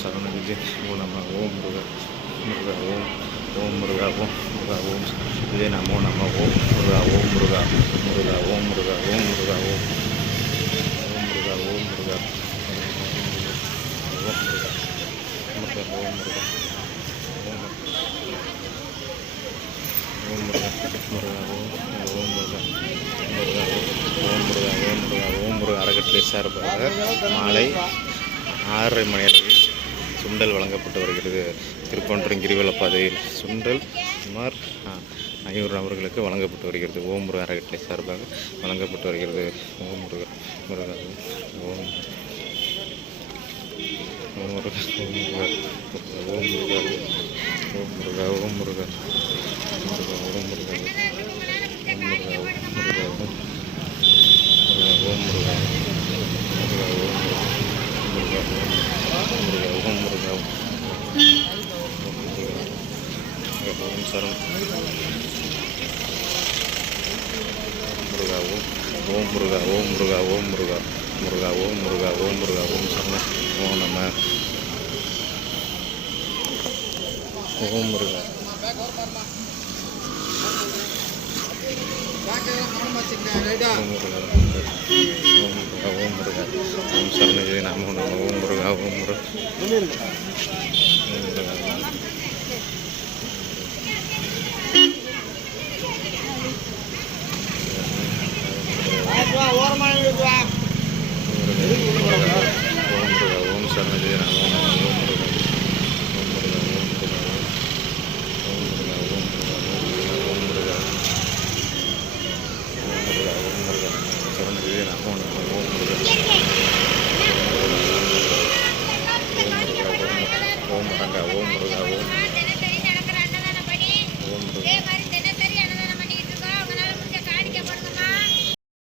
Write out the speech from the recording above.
சரணகிரி ஓம் நம ஓம் முருகா முருகா ஓம் முருகா ஓம் இதே நமோ நம ஓம் முருகா முருகா முருகா முருகா முருகா முருகா முருகா அறக்கட்டளை சார்பாக மாலை 6:30 மணி அளவில் சுண்டல் வழங்கப்பட்டு வருகிறது. திருப்பன்றம் கிரிவலப்பாதையில் சுண்டல் சுமார் 500 நபர்களுக்கு வழங்கப்பட்டு வருகிறது. ஓம் முருகா அறக்கட்டளை சார்பாக வழங்கப்பட்டு வருகிறது. ஓம் முருகா முருகா ஓம் முருகா ஓம் முருகா ஓம் முருகா ஓம் முருகா ஓம் முருகா ஓம் முருகா ஓம் சரண் முருகா ஓம் முருகா ஓம் முருகா ஓம் முருகா முருகா ஓம் முருகா ஓம் முருகா ஓம் சரண் ஓம் நம ஓம் முருகா ஓம் முருகா ஓம் சரணகிரி நமோ நம ஓம் முருகா ஓம் முருகா ஓம் சரணகிரி நமோ நம